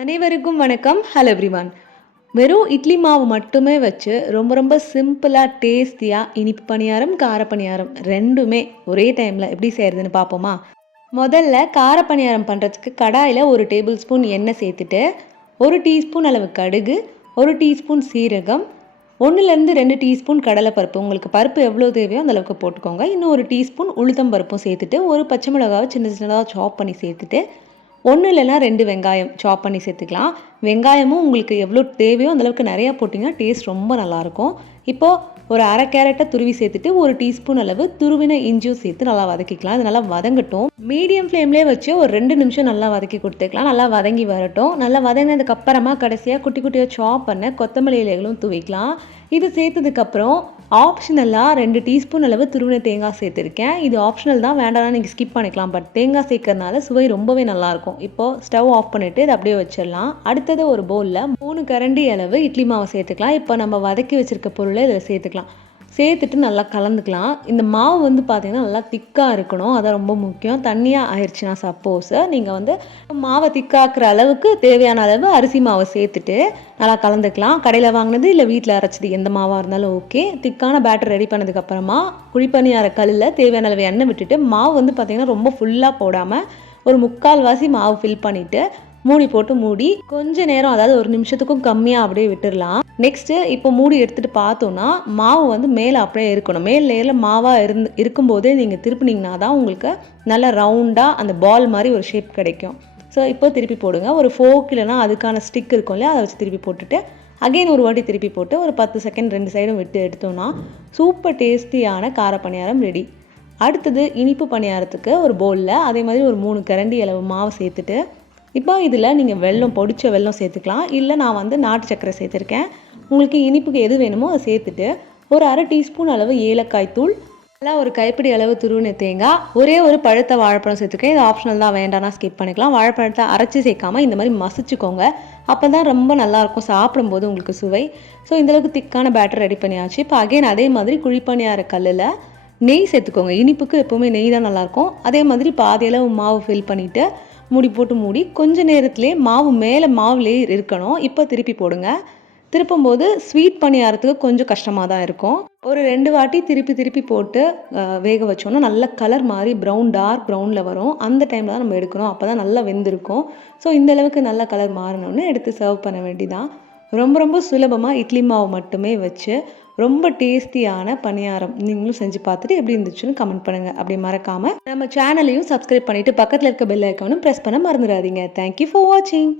அனைவருக்கும் வணக்கம். Hello everyone வெறும் இட்லி மாவு மட்டுமே வச்சு ரொம்ப ரொம்ப சிம்பிளாக டேஸ்டியாக இனிப்பு பணியாரம் கார பணியாரம் ரெண்டுமே ஒரே டைமில் எப்படி செய்கிறதுன்னு பார்ப்போமா? முதல்ல கார பணியாரம் பண்ணுறதுக்கு கடாயில் ஒரு டேபிள் ஸ்பூன் எண்ணெய் சேர்த்துட்டு ஒரு டீஸ்பூன் அளவு கடுகு ஒரு டீஸ்பூன் சீரகம் ஒன்றுலேருந்து ரெண்டு டீஸ்பூன் கடலைப்பருப்பு. உங்களுக்கு பருப்பு எவ்வளோ தேவையோ அந்தளவுக்கு போட்டுக்கோங்க. இன்னும் ஒரு டீஸ்பூன் உளுத்தம் பருப்பும் சேர்த்துட்டு ஒரு பச்சை மிளகாவை சின்ன சின்னதாக சாப் பண்ணி சேர்த்துட்டு ஒன்று இல்லைன்னா ரெண்டு வெங்காயம் சாப் பண்ணி சேர்த்துக்கலாம். வெங்காயமும் உங்களுக்கு எவ்வளோ தேவையோ அந்தளவுக்கு நிறையா போட்டிங்கன்னா டேஸ்ட் ரொம்ப நல்லாயிருக்கும். இப்போது ஒரு அரை கேரட்டை துருவி சேர்த்துட்டு ஒரு டீஸ்பூன் அளவு துருவின இஞ்சியும் சேர்த்து நல்லா வதக்கிக்கலாம். இது நல்லா வதங்கட்டும். மீடியம் ஃப்ளேம்லேயே வச்சு ஒரு ரெண்டு நிமிஷம் நல்லா வதக்கி கொடுத்துக்கலாம். நல்லா வதங்கி வரட்டும். நல்லா வதங்கினதுக்கப்புறமா கடைசியாக குட்டி குட்டியாக சாப் பண்ண கொத்தமல்லி இலைகளும் துவைக்கலாம். இது சேர்த்ததுக்கப்புறம் ஆப்ஷனலாக ரெண்டு டீஸ்பூன் அளவு துருவின தேங்காய் சேர்த்துருக்கேன். இது ஆப்ஷனல் தான் வேண்டாம்னா நீங்கள் ஸ்கிப் பண்ணிக்கலாம். பட் தேங்காய் சேர்க்கறனால சுவை ரொம்பவே நல்லாயிருக்கும் இப்போது ஸ்டவ் ஆஃப் பண்ணிவிட்டு இதை அப்படியே வச்சிடலாம். அடுத்தது ஒரு பவுலில் மூணு கரண்டி அளவு இட்லி மாவை சேர்த்துக்கலாம். இப்போ நம்ம வதக்கி வச்சுருக்க பொருளை இதில் சேர்த்துக்கலாம். சேர்த்துட்டு நல்லா கலந்துக்கலாம். இந்த மாவு வந்து பார்த்திங்கன்னா நல்லா திக்காக இருக்கணும். அதான் ரொம்ப முக்கியம். தண்ணியாக ஆயிடுச்சுன்னா சப்போஸ் நீங்கள் வந்து மாவை திக்காக்குற அளவுக்கு தேவையான அளவு அரிசி மாவை சேர்த்துட்டு நல்லா கலந்துக்கலாம். கடையில் வாங்கினது இல்லை வீட்டில் அரைச்சது எந்த மாவாக இருந்தாலும் ஓகே திக்கான பேட்டர் ரெடி பண்ணதுக்கப்புறமா குழிப்பணியார கல்லில் தேவையான அளவு எண்ணெய் விட்டுட்டு மாவு வந்து பார்த்திங்கன்னா ரொம்ப ஃபுல்லாக போடாமல் ஒரு முக்கால்வாசி மாவு ஃபில் பண்ணிவிட்டு மூடி போட்டு மூடி கொஞ்ச நேரம் அதாவது ஒரு நிமிஷத்துக்கும் கம்மியாக அப்படியே விட்டுடலாம் நெக்ஸ்ட்டு இப்போ மூடி எடுத்துகிட்டு பார்த்தோன்னா மாவு வந்து மேலே அப்படியே இருக்கணும். மேல் லேயரில் மாவாக இருந்து இருக்கும்போதே நீங்கள் திருப்பினீங்கன்னா தான் உங்களுக்கு நல்ல ரவுண்டாக அந்த பால் மாதிரி ஒரு ஷேப் கிடைக்கும். ஸோ இப்போ திருப்பி போடுங்க. ஒரு ஃபோக் இல்லைனா அதுக்கான ஸ்டிக் இருக்கும் இல்லையா? அதை வச்சு திருப்பி போட்டுட்டு அகைன் ஒரு வாட்டி திருப்பி போட்டு ஒரு பத்து செகண்ட் ரெண்டு சைடும் விட்டு எடுத்தோன்னா சூப்பர் டேஸ்டியான கார பணியாரம் ரெடி அடுத்தது இனிப்பு பணியாரத்துக்கு ஒரு பவுலில் அதே மாதிரி ஒரு மூணு கரண்டி அளவு மாவு சேர்த்துட்டு இப்போ இதில் நீங்கள் வெல்லம் பொடிச்ச வெல்லம் சேர்த்துக்கலாம். இல்லை நான் வந்து நாட்டு சக்கரை சேர்த்துருக்கேன். உங்களுக்கு இனிப்புக்கு எது வேணுமோ அதை சேர்த்துட்டு ஒரு அரை டீஸ்பூன் அளவு ஏலக்காய் தூள் நல்லா ஒரு கைப்பிடி அளவு துருவின தேங்காய் ஒரே ஒரு பழுத்த வாழைப்பழம் சேர்த்துருக்கேன். இது ஆப்ஷனல் தான் வேண்டாம்னா ஸ்கிப் பண்ணிக்கலாம். வாழைப்பழத்தை அரைச்சி சேர்க்காம இந்த மாதிரி மசிச்சுக்கோங்க. அப்போ தான் ரொம்ப நல்லாயிருக்கும். சாப்பிடும்போது உங்களுக்கு சுவை. ஸோ இந்தளவுக்கு திக்கான பேட்டர் ரெடி பண்ணியாச்சு. இப்போ அகைன் அதே மாதிரி குழிப்பணியார கல்லில் நெய் சேர்த்துக்கோங்க. இனிப்புக்கு எப்போவுமே நெய் தான் நல்லாயிருக்கும். அதே மாதிரி பாதியளவு மாவு ஃபில் பண்ணிவிட்டு மூடி போட்டு மூடி கொஞ்ச நேரத்துலேயே மாவு மேலே மாவுலேயே இருக்கணும். இப்போ திருப்பி போடுங்க. திருப்பும்போது ஸ்வீட் பணியாரத்துக்கு கொஞ்சம் கஷ்டமாக தான் இருக்கும். ஒரு ரெண்டு வாட்டி திருப்பி திருப்பி போட்டு வேக வச்சோன்னா நல்ல கலர் மாதிரி ப்ரௌன் டார்க் ப்ரௌனில் வரும். அந்த டைமில் தான் நம்ம எடுக்கணும். அப்போ தான் நல்லா வெந்திருக்கும். ஸோ இந்த அளவுக்கு நல்ல கலர் மாறினோடனே எடுத்து சர்வ் பண்ண வேண்டிதான். ரொம்ப ரொம்ப சுலபமாக இட்லி மாவு மட்டுமே வச்சு ரொம்ப டேஸ்டியான பணியாரம் நீங்களும் செஞ்சு பார்த்துட்டு எப்படி இருந்துச்சுன்னு கமெண்ட் பண்ணுங்கள் அப்படி மறக்காமல் நம்ம சேனலையும் சப்ஸ்கிரைப் பண்ணிவிட்டு பக்கத்தில் இருக்க பெல் ஐக்கானும் ப்ரெஸ் பண்ண மறந்துடாதீங்க. தேங்க்யூ ஃபார் வாட்சிங்